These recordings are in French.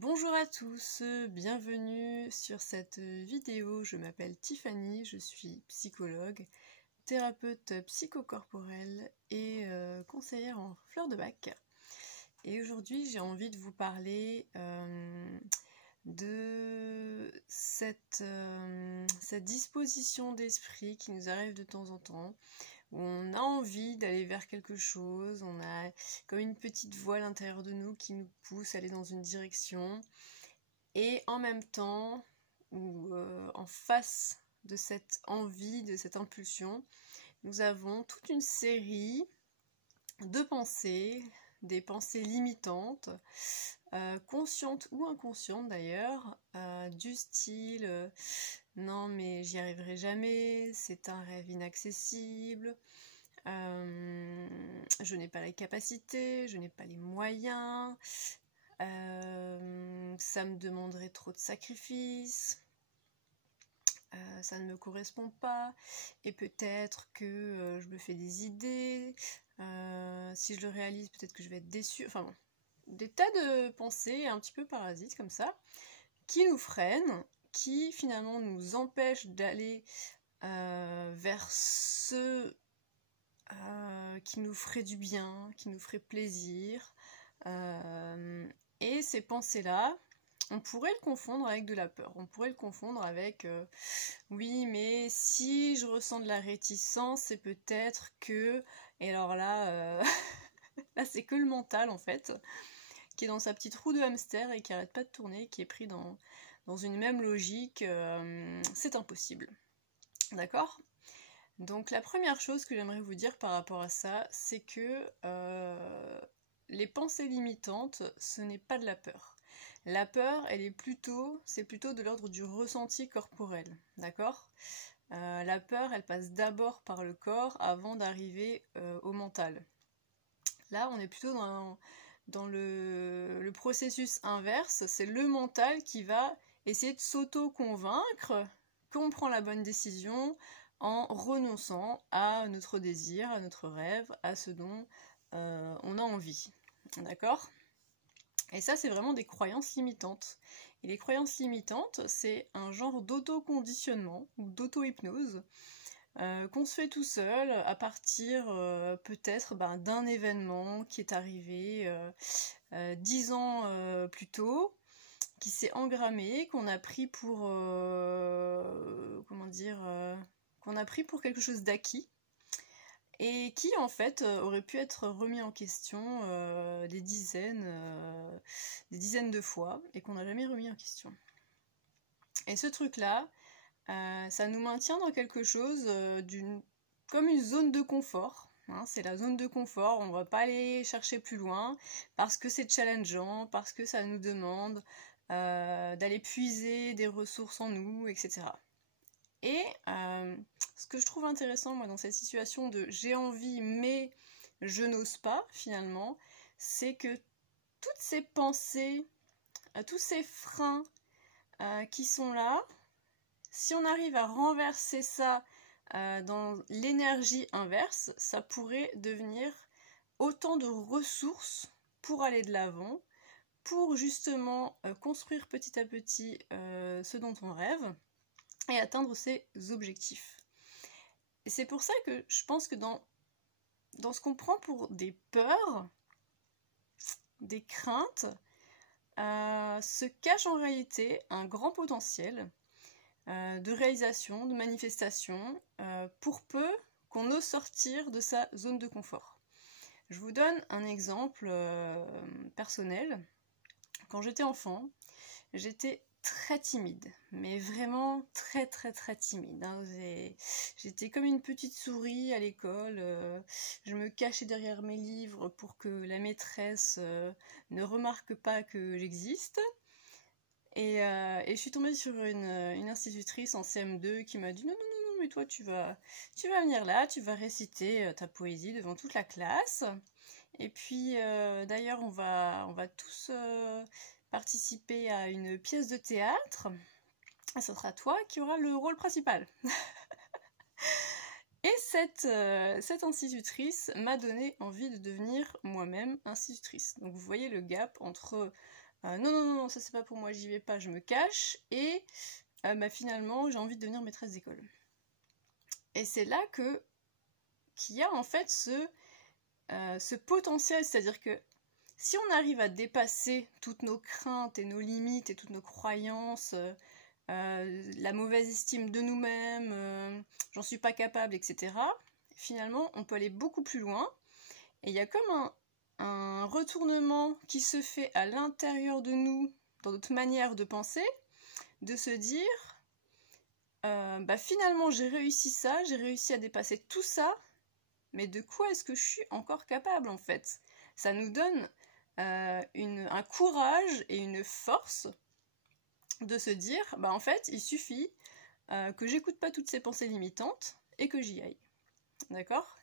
Bonjour à tous, bienvenue sur cette vidéo. Je m'appelle Tiffany, je suis psychologue, thérapeute psychocorporelle et conseillère en fleurs de bac. Et aujourd'hui, j'ai envie de vous parler de cette disposition d'esprit qui nous arrive de temps en temps, où on a envie d'aller vers quelque chose, on a comme une petite voix à l'intérieur de nous qui nous pousse à aller dans une direction, et en même temps, ou en face de cette envie, de cette impulsion, nous avons toute une série de pensées, des pensées limitantes, conscientes ou inconscientes d'ailleurs, du style non mais j'y arriverai jamais, c'est un rêve inaccessible, je n'ai pas les capacités, je n'ai pas les moyens, ça me demanderait trop de sacrifices, ça ne me correspond pas, et peut-être que je me fais des idées, si je le réalise peut-être que je vais être déçue, enfin bon, des tas de pensées un petit peu parasites comme ça, qui nous freinent, qui finalement nous empêchent d'aller vers ce qui nous ferait du bien, qui nous ferait plaisir. Et ces pensées-là, on pourrait le confondre avec de la peur. On pourrait le confondre avec oui, mais si je ressens de la réticence, c'est peut-être que... Et alors là, là c'est que le mental en fait, qui est dans sa petite roue de hamster et qui arrête pas de tourner, qui est pris dans une même logique, c'est impossible. D'accord ? Donc la première chose que j'aimerais vous dire par rapport à ça, c'est que les pensées limitantes, ce n'est pas de la peur. La peur, c'est plutôt de l'ordre du ressenti corporel, d'accord ? La peur, elle passe d'abord par le corps avant d'arriver au mental. Là, on est plutôt dans le processus inverse, c'est le mental qui va essayer de s'auto-convaincre qu'on prend la bonne décision en renonçant à notre désir, à notre rêve, à ce dont on a envie. D'accord ? Et ça, c'est vraiment des croyances limitantes. Et les croyances limitantes, c'est un genre d'auto-conditionnement ou d'auto-hypnose qu'on se fait tout seul à partir peut-être d'un événement qui est arrivé 10 ans plus tôt, qui s'est engrammé, qu'on a pris pour qu'on a pris pour quelque chose d'acquis, et qui en fait aurait pu être remis en question des dizaines de fois, et qu'on n'a jamais remis en question. Et ce truc-là, ça nous maintient dans quelque chose comme une zone de confort. Hein, c'est la zone de confort, on va pas aller chercher plus loin, parce que c'est challengeant, parce que ça nous demande d'aller puiser des ressources en nous, etc. Et ce que je trouve intéressant moi dans cette situation de j'ai envie mais je n'ose pas finalement, c'est que toutes ces pensées, tous ces freins qui sont là, si on arrive à renverser ça dans l'énergie inverse, ça pourrait devenir autant de ressources pour aller de l'avant, pour justement construire petit à petit ce dont on rêve, et atteindre ses objectifs. Et c'est pour ça que je pense que dans ce qu'on prend pour des peurs, des craintes, se cache en réalité un grand potentiel de réalisation, de manifestation, pour peu qu'on ose sortir de sa zone de confort. Je vous donne un exemple personnel. Quand j'étais enfant, j'étais très timide, mais vraiment très très très timide. Hein. J'étais comme une petite souris à l'école, je me cachais derrière mes livres pour que la maîtresse ne remarque pas que j'existe. Et je suis tombée sur une institutrice en CM2 qui m'a dit non, mais toi tu vas venir là, tu vas réciter ta poésie devant toute la classe. Et puis d'ailleurs on va tous participer à une pièce de théâtre, et ce sera toi qui auras le rôle principal. Et cette institutrice m'a donné envie de devenir moi-même institutrice. Donc vous voyez le gap entre non, non, non, ça c'est pas pour moi, j'y vais pas, je me cache, et bah, finalement j'ai envie de devenir maîtresse d'école. Et c'est là qu'il y a en fait ce potentiel, c'est-à-dire que si on arrive à dépasser toutes nos craintes et nos limites et toutes nos croyances, la mauvaise estime de nous-mêmes, j'en suis pas capable, etc., finalement on peut aller beaucoup plus loin, et il y a comme un retournement qui se fait à l'intérieur de nous, dans notre manière de penser, de se dire bah finalement j'ai réussi ça, j'ai réussi à dépasser tout ça, mais de quoi est-ce que je suis encore capable en fait? Ça nous donne un courage et une force de se dire bah en fait il suffit que j'écoute pas toutes ces pensées limitantes et que j'y aille. D'accord?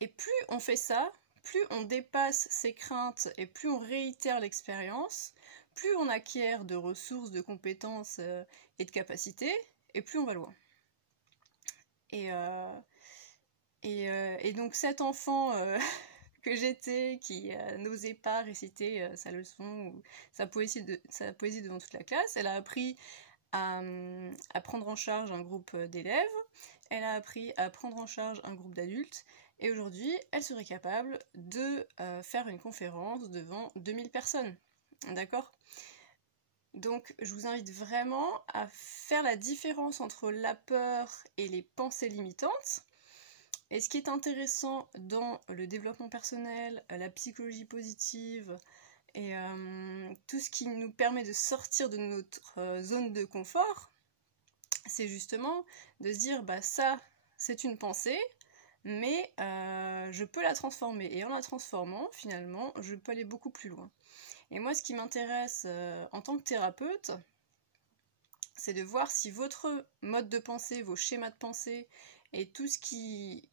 Et plus on fait ça, plus on dépasse ses craintes et plus on réitère l'expérience, plus on acquiert de ressources, de compétences et de capacités, et plus on va loin. Et donc cet enfant que j'étais, qui n'osait pas réciter sa leçon ou sa poésie devant toute la classe, elle a appris à prendre en charge un groupe d'élèves, elle a appris à prendre en charge un groupe d'adultes, et aujourd'hui, elle serait capable de faire une conférence devant 2000 personnes. D'accord ? Donc, je vous invite vraiment à faire la différence entre la peur et les pensées limitantes. Et ce qui est intéressant dans le développement personnel, la psychologie positive et tout ce qui nous permet de sortir de notre zone de confort, c'est justement de se dire bah ça c'est une pensée, mais je peux la transformer, et en la transformant finalement je peux aller beaucoup plus loin. Et moi ce qui m'intéresse en tant que thérapeute, c'est de voir si votre mode de pensée, vos schémas de pensée et tout ce qui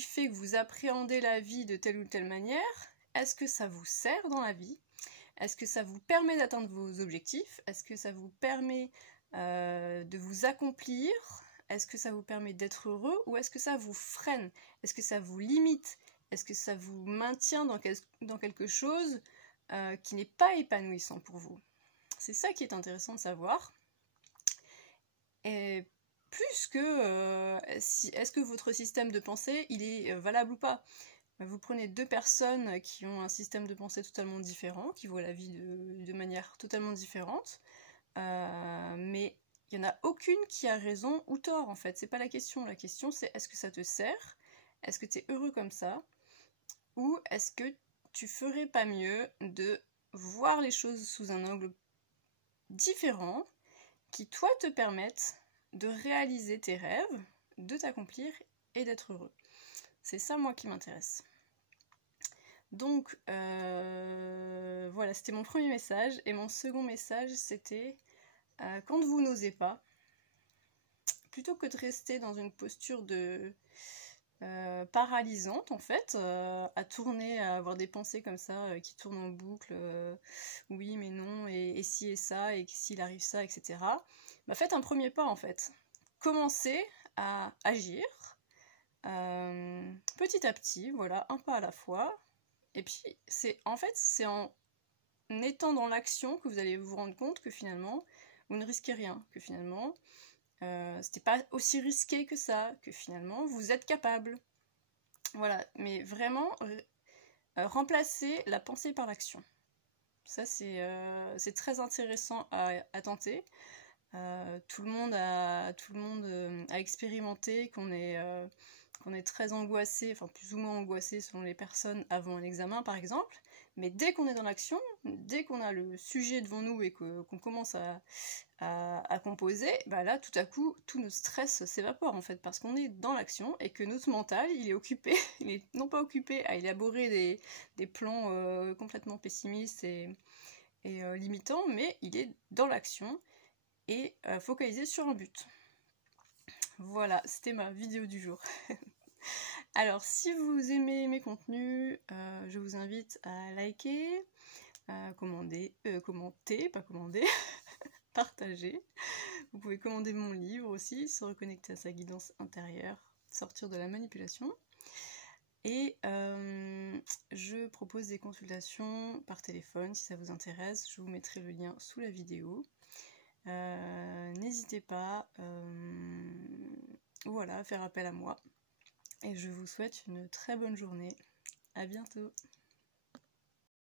fait que vous appréhendez la vie de telle ou telle manière, est-ce que ça vous sert dans la vie? Est-ce que ça vous permet d'atteindre vos objectifs? Est-ce que ça vous permet de vous accomplir? Est-ce que ça vous permet d'être heureux? Ou est-ce que ça vous freine? Est-ce que ça vous limite? Est-ce que ça vous maintient dans quelque chose qui n'est pas épanouissant pour vous? C'est ça qui est intéressant de savoir. Et plus que est-ce que votre système de pensée il est valable ou pas? Vous prenez deux personnes qui ont un système de pensée totalement différent, qui voient la vie de manière totalement différente, mais il n'y en a aucune qui a raison ou tort en fait, c'est pas la question. La question c'est est-ce que ça te sert? Est-ce que tu es heureux comme ça? Ou est-ce que tu ferais pas mieux de voir les choses sous un angle différent qui toi te permettent de réaliser tes rêves, de t'accomplir et d'être heureux? C'est ça moi qui m'intéresse. Donc voilà, c'était mon premier message. Et mon second message c'était quand vous n'osez pas, plutôt que de rester dans une posture de paralysante en fait, à tourner, à avoir des pensées comme ça qui tournent en boucle, oui mais non, et si et ça, et s'il arrive ça, etc. Bah faites un premier pas en fait. Commencez à agir petit à petit, voilà, un pas à la fois. Et puis c'est en étant dans l'action que vous allez vous rendre compte que finalement vous ne risquez rien, que finalement c'était pas aussi risqué que ça, que finalement vous êtes capable. Voilà, mais vraiment remplacer la pensée par l'action. Ça c'est très intéressant à tenter. Tout le monde a expérimenté qu'on est très angoissé, enfin plus ou moins angoissé selon les personnes avant un examen par exemple, mais dès qu'on est dans l'action, dès qu'on a le sujet devant nous et qu'on commence à composer, bah là tout à coup tout notre stress s'évapore en fait, parce qu'on est dans l'action et que notre mental il est occupé, il est non pas occupé à élaborer des plans complètement pessimistes et limitants, mais il est dans l'action et focalisé sur un but. Voilà, c'était ma vidéo du jour. Alors, si vous aimez mes contenus, je vous invite à liker, commenter, pas commander, partager. Vous pouvez commander mon livre aussi, Se reconnecter à sa guidance intérieure, sortir de la manipulation. Et je propose des consultations par téléphone si ça vous intéresse, je vous mettrai le lien sous la vidéo. N'hésitez pas voilà, à faire appel à moi. Et je vous souhaite une très bonne journée. À bientôt.